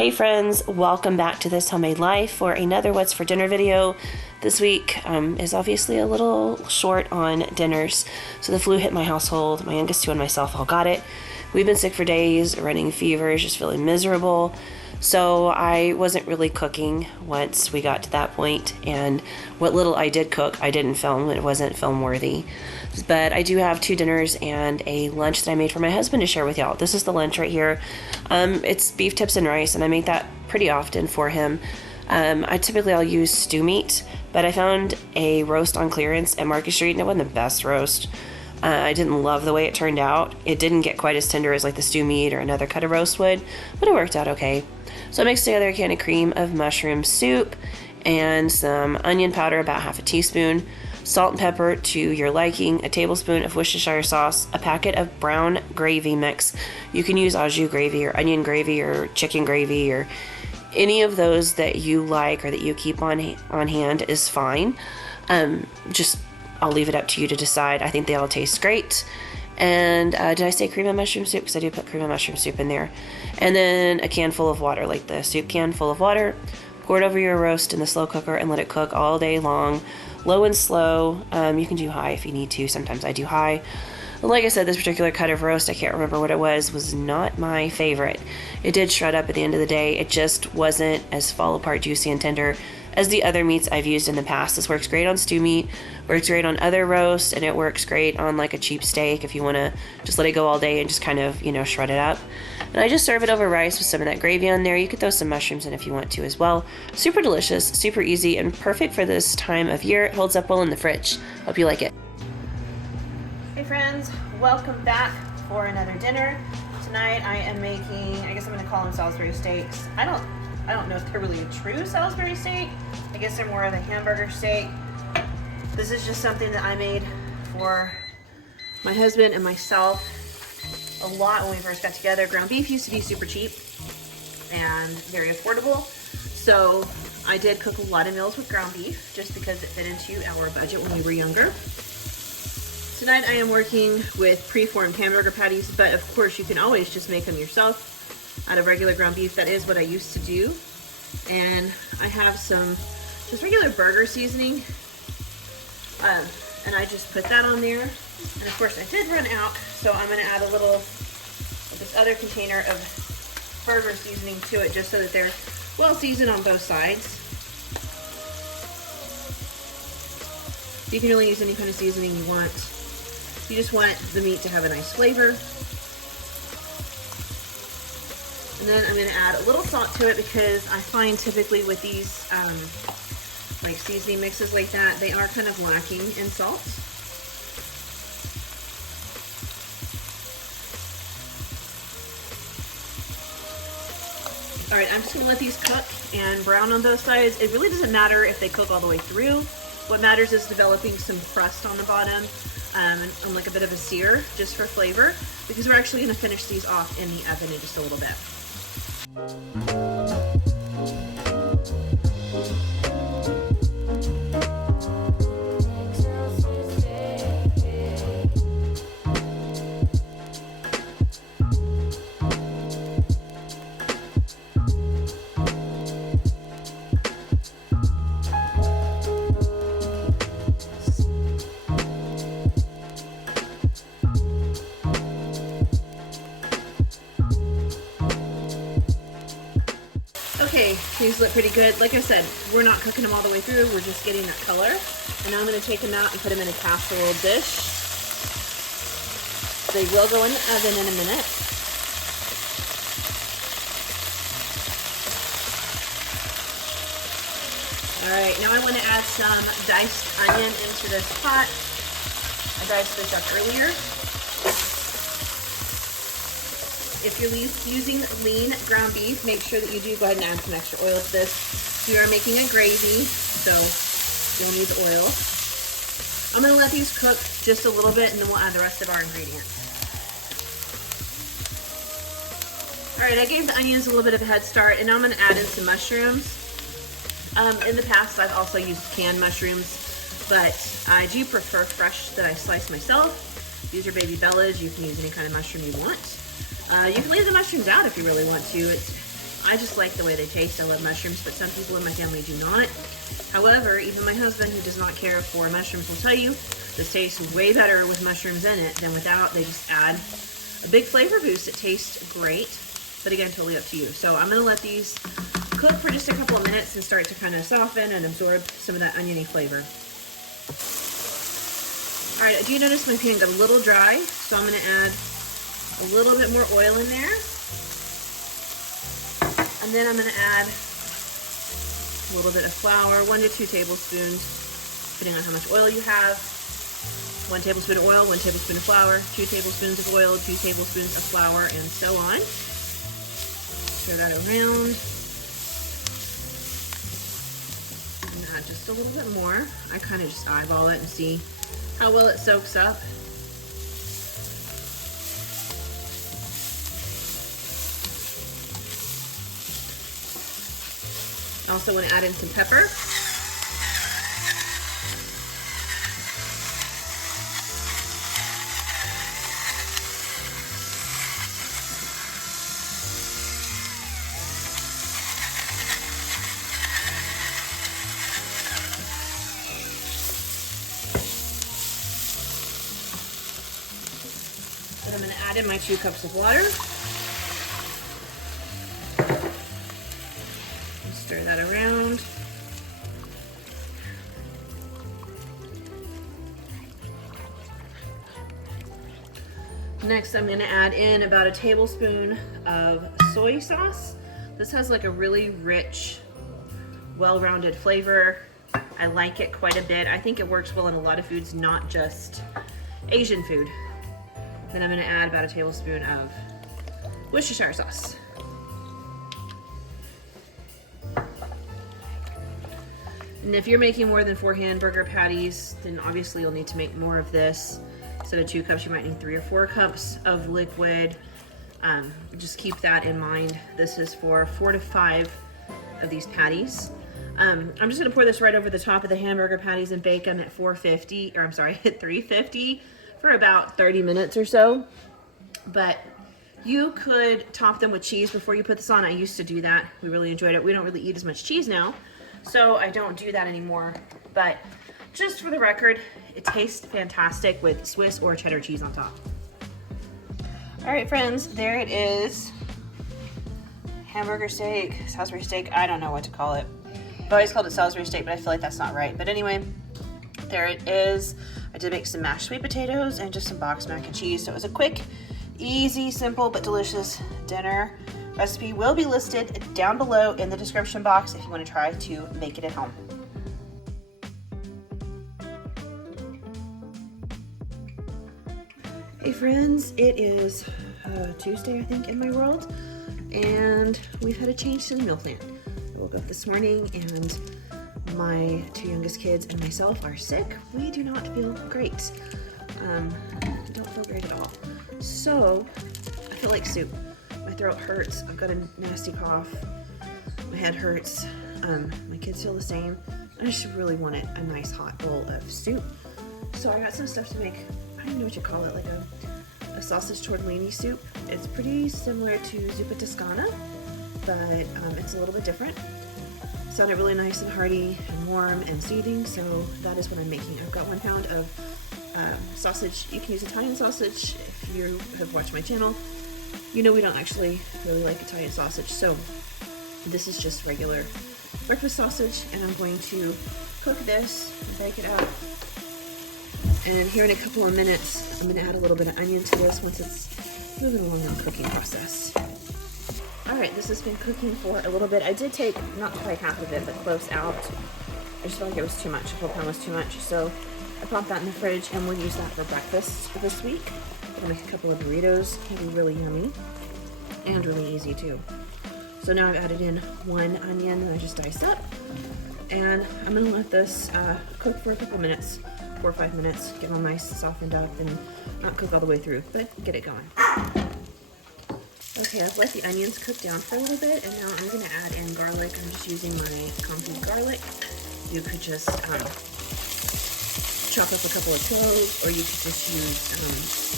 Hey friends, welcome back to This Homemade Life for another What's for Dinner video. This week is obviously a little short on dinners. So the flu hit my household. My youngest two and myself all got it. We've been sick for days, running fevers, just feeling miserable. So I wasn't really cooking once we got to that point, and what little I did cook, I didn't film. It wasn't film worthy. But I do have two dinners and a lunch that I made for my husband to share with y'all. This is the lunch right here. It's beef tips and rice, and I make that pretty often for him. I'll use stew meat, but I found a roast on clearance at Market Street, and it wasn't the best roast. I didn't love the way it turned out. It didn't get quite as tender as like the stew meat or another cut of roast would, but it worked out okay. So I mixed together a can of cream of mushroom soup and some onion powder, about half a teaspoon, salt and pepper to your liking, a tablespoon of Worcestershire sauce, a packet of brown gravy mix. You can use au jus gravy or onion gravy or chicken gravy or any of those that you like or that you keep on hand is fine. I'll leave it up to you to decide. I think they all taste great. And did I say cream of mushroom soup? Because I do put cream of mushroom soup in there. And then a can full of water, like the soup can full of water. Pour it over your roast in the slow cooker and let it cook all day long, low and slow. You can do high if you need to. Sometimes I do high. Like I said, this particular cut of roast, I can't remember what it was not my favorite. It did shred up at the end of the day. It just wasn't as fall apart juicy and tender as the other meats I've used in the past. This works great on stew meat, works great on other roasts, and it works great on like a cheap steak if you want to just let it go all day and just kind of, shred it up. And I just serve it over rice with some of that gravy on there. You could throw some mushrooms in if you want to as well. Super delicious, super easy, and perfect for this time of year. It holds up well in the fridge. Hope you like it. Hey friends, welcome back for another dinner. Tonight I am making, I guess I'm going to call them Salisbury steaks. I don't know if they're really a true Salisbury steak. I guess they're more of a Hamburger steak. This is just something that I made for my husband and myself a lot when we first got together. Ground beef used to be super cheap and very affordable. So I did cook a lot of meals with ground beef just because it fit into our budget when we were younger. Tonight I am working with pre-formed hamburger patties, but of course you can always just make them yourself out of regular ground beef. That is what I used to do. And I have some just regular burger seasoning, and I just put that on there. And of course I did run out, so I'm going to add a little of this other container of burger seasoning to it just so that they're well seasoned on both sides. You can really use any kind of seasoning you want. You just want the meat to have a nice flavor. And then I'm going to add a little salt to it because I find typically with these like seasoning mixes like that, they are kind of lacking in salt. All right, I'm just going to let these cook and brown on both sides. It really doesn't matter if they cook all the way through. What matters is developing some crust on the bottom and like a bit of a sear just for flavor, because we're actually going to finish these off in the oven in just a little bit. Okay, these look pretty good. Like I said, we're not cooking them all the way through. We're just getting that color. And now I'm going to take them out and put them in a casserole dish. They will go in the oven in a minute. All right, now I want to add some diced onion into this pot. I diced this up earlier. If you're using lean ground beef, make sure that you do go ahead and add some extra oil to this. We are making a gravy, so you'll need oil. I'm going to let these cook just a little bit, and then we'll add the rest of our ingredients. All right, I gave the onions a little bit of a head start, and now I'm going to add in some mushrooms. In the past, I've also used canned mushrooms, but I do prefer fresh that I slice myself. These are baby bellas. You can use any kind of mushroom you want. You can leave the mushrooms out if you really want to. I just like the way they taste. I love mushrooms, but some people in my family do not. However, even my husband, who does not care for mushrooms, will tell you this tastes way better with mushrooms in it than without. They just add a big flavor boost. It tastes great, but again, totally up to you. So I'm gonna let these cook for just a couple of minutes and start to kind of soften and absorb some of that oniony flavor. All right, I do notice my pan got a little dry, so I'm gonna add a little bit more oil in there. And then I'm gonna add a little bit of flour, 1 to 2 tablespoons, depending on how much oil you have. 1 tablespoon of oil, 1 tablespoon of flour, 2 tablespoons of oil, 2 tablespoons of flour, and so on. Stir that around. And add just a little bit more. I kind of just eyeball it and see how well it soaks up. I also want to add in some pepper. Then I'm going to add in my 2 cups of water. Stir that around. Next, I'm going to add in about a tablespoon of soy sauce. This has like a really rich, well-rounded flavor. I like it quite a bit. I think it works well in a lot of foods, not just Asian food. Then I'm going to add about a tablespoon of Worcestershire sauce. And if you're making more than 4 hamburger patties, then obviously you'll need to make more of this. Instead of 2 cups, you might need 3 or 4 cups of liquid. Just keep that in mind. This is for 4 to 5 of these patties. I'm just gonna pour this right over the top of the hamburger patties and bake them at 350 for about 30 minutes or so. But you could top them with cheese before you put this on. I used to do that. We really enjoyed it. We don't really eat as much cheese now, so I don't do that anymore. But just for the record, it tastes fantastic with Swiss or cheddar cheese on top. All right, friends, there it is. Hamburger steak, Salisbury steak, I don't know what to call it. I've always called it Salisbury steak, but I feel like that's not right. But anyway, there it is. I did make some mashed sweet potatoes and just some boxed mac and cheese. So it was a quick, easy, simple, but delicious dinner. Recipe will be listed down below in the description box if you want to try to make it at home. Hey friends, it is Tuesday, I think, in my world, and we've had a change to the meal plan. I woke up this morning and my 2 youngest kids and myself are sick. We do not feel great. Don't feel great at all. So I feel like soup. My throat hurts. I've got a nasty cough. My head hurts. My kids feel the same. I just really wanted a nice hot bowl of soup. So I got some stuff to make. I don't know what you call it, like a sausage tortellini soup. It's pretty similar to zuppa toscana, but it's a little bit different. It sounded really nice and hearty and warm and soothing, so that is what I'm making. I've got 1 pound of sausage. You can use Italian sausage if you have watched my channel. You know we don't actually really like Italian sausage, so this is just regular breakfast sausage, and I'm going to cook this and bake it up. And here in a couple of minutes, I'm going to add a little bit of onion to this once it's moving along in the cooking process. Alright, this has been cooking for a little bit. I did take not quite half of it, but close out. I just felt like it was too much. A whole pound was too much. So I popped that in the fridge, and we'll use that for breakfast this week. I'm going to make a couple of burritos. It'll be really yummy and really easy too. So now I've added in 1 onion that I just diced up. And I'm going to let this cook for a couple minutes. 4 or 5 minutes, get all nice and softened up, and not cook all the way through, but get it going. Okay, I've let the onions cook down for a little bit, and now I'm going to add in garlic. I'm just using my confit garlic. You could just chop up a couple of cloves, or you could just use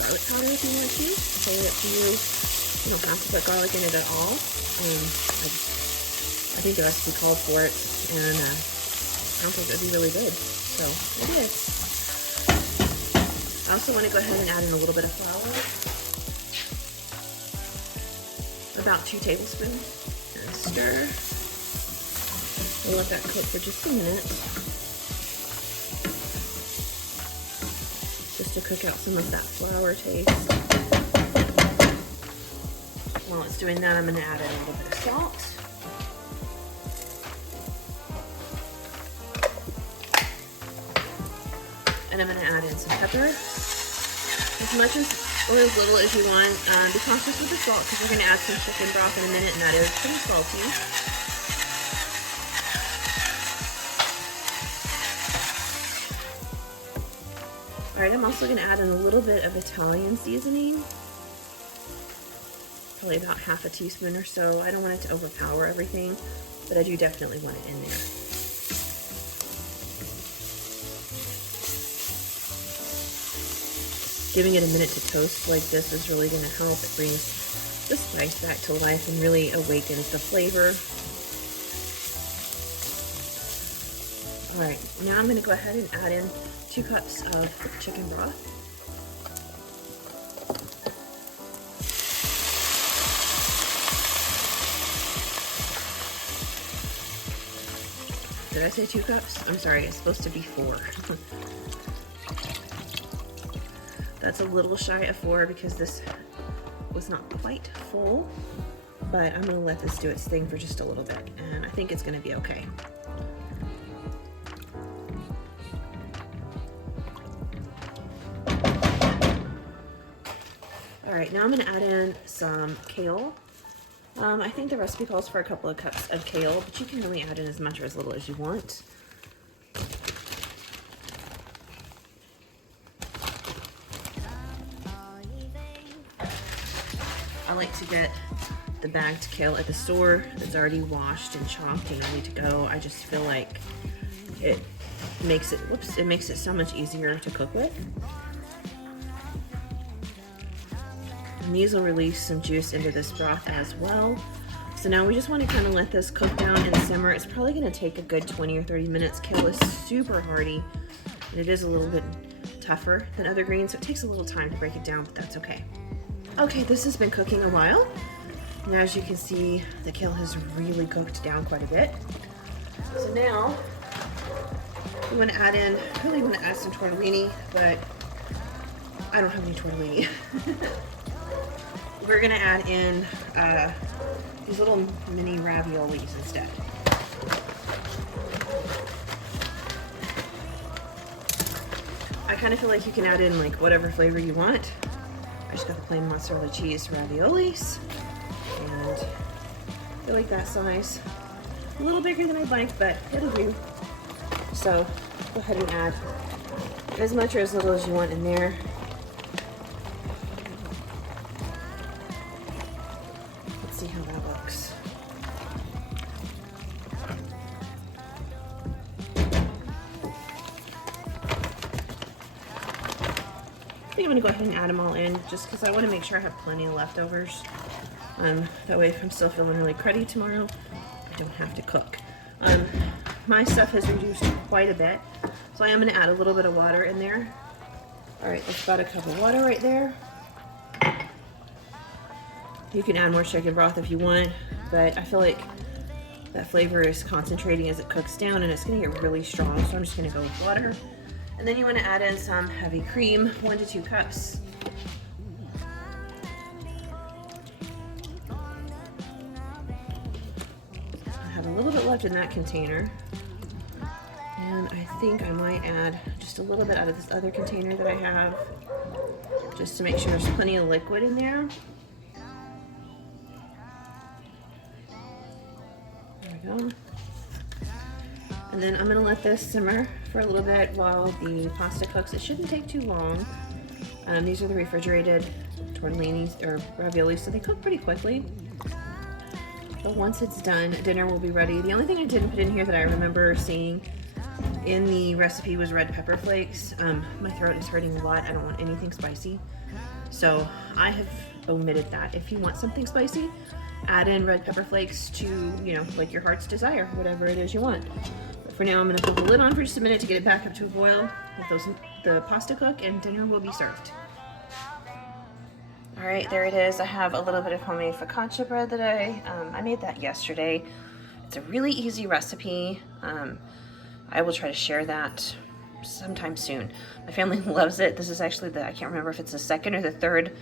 garlic powder if you want to. It's totally up to you. You don't have to put garlic in it at all. I just I think the recipe called for it, and I don't think it would be really good. So it is. I also want to go ahead and add in a little bit of flour, about 2 tablespoons, and stir. We'll let that cook for just a minute, just to cook out some of that flour taste. While it's doing that, I'm going to add in a little bit of salt. And I'm going to add in some pepper, as much as or as little as you want. Be cautious with the salt because we're going to add some chicken broth in a minute, and that is pretty salty. Alright, I'm also going to add in a little bit of Italian seasoning, probably about half a teaspoon or so. I don't want it to overpower everything, but I do definitely want it in there. Giving it a minute to toast like this is really going to help. It brings the spice back to life and really awakens the flavor. Alright, now I'm going to go ahead and add in 2 cups of chicken broth. Did I say 2 cups? I'm sorry, it's supposed to be 4. That's a little shy of 4 because this was not quite full, but I'm going to let this do its thing for just a little bit, and I think it's going to be okay. Alright, now I'm going to add in some kale. I think the recipe calls for a couple of cups of kale, but you can really add in as much or as little as you want. I like to get the bagged kale at the store that's already washed and chopped and ready to go. I just feel like it makes it so much easier to cook with. And these will release some juice into this broth as well. So now we just want to kind of let this cook down and simmer. It's probably going to take a good 20 or 30 minutes. Kale is super hardy, and it is a little bit tougher than other greens, so it takes a little time to break it down, but that's okay. Okay, this has been cooking a while, and as you can see, the kale has really cooked down quite a bit. So now we want to add in, really want to add some tortellini, but I don't have any tortellini. We're going to add in these little mini raviolis instead. I kind of feel like you can add in like whatever flavor you want. I just got the plain mozzarella cheese raviolis, and I feel like that size. A little bigger than I'd like, but it'll do. So go ahead and add as much or as little as you want in there. Let's see how that looks. I think I'm going to go ahead and add them all in just because I want to make sure I have plenty of leftovers. That way if I'm still feeling really cruddy tomorrow, I don't have to cook. My stuff has reduced quite a bit, so I am going to add a little bit of water in there. Alright, that's about a cup of water right there. You can add more chicken broth if you want, but I feel like that flavor is concentrating as it cooks down and it's going to get really strong, so I'm just going to go with water. And then you want to add in some heavy cream, 1 to 2 cups. I have a little bit left in that container. And I think I might add just a little bit out of this other container that I have, just to make sure there's plenty of liquid in there. There we go. And then I'm going to let this simmer for a little bit while the pasta cooks. It shouldn't take too long. These are the refrigerated tortellinis or raviolis, so they cook pretty quickly. But once it's done, dinner will be ready. The only thing I didn't put in here that I remember seeing in the recipe was red pepper flakes. My throat is hurting a lot. I don't want anything spicy, so I have omitted that. If you want something spicy, add in red pepper flakes to, you know, like your heart's desire, whatever it is you want. But for now, I'm gonna put the lid on for just a minute to get it back up to a boil, let the pasta cook, and dinner will be served. All right, there it is. I have a little bit of homemade focaccia bread that I made that yesterday. It's a really easy recipe. I will try to share that sometime soon. My family loves it. This is actually I can't remember if it's the second or the third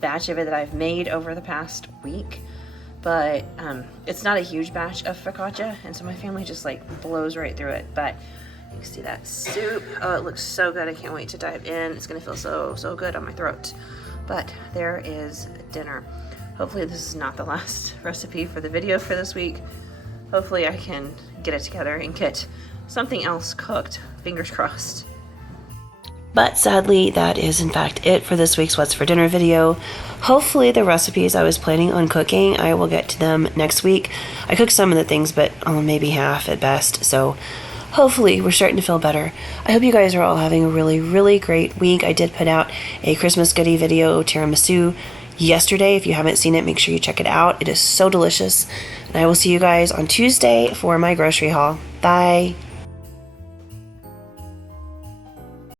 batch of it that I've made over the past week, but it's not a huge batch of focaccia, and so my family just like blows right through it. But you can see that soup. Oh, it looks so good. I can't wait to dive in. It's gonna feel so good on my throat. But there is dinner. Hopefully this is not the last recipe for the video for this week. Hopefully I can get it together and get something else cooked. Fingers crossed. But sadly, that is in fact it for this week's What's for Dinner video. Hopefully the recipes I was planning on cooking, I will get to them next week. I cooked some of the things, but maybe half at best. So hopefully we're starting to feel better. I hope you guys are all having a really great week. I did put out a Christmas goodie video, tiramisu, yesterday. If you haven't seen it, make sure you check it out. It is so delicious. And I will see you guys on Tuesday for my grocery haul. Bye.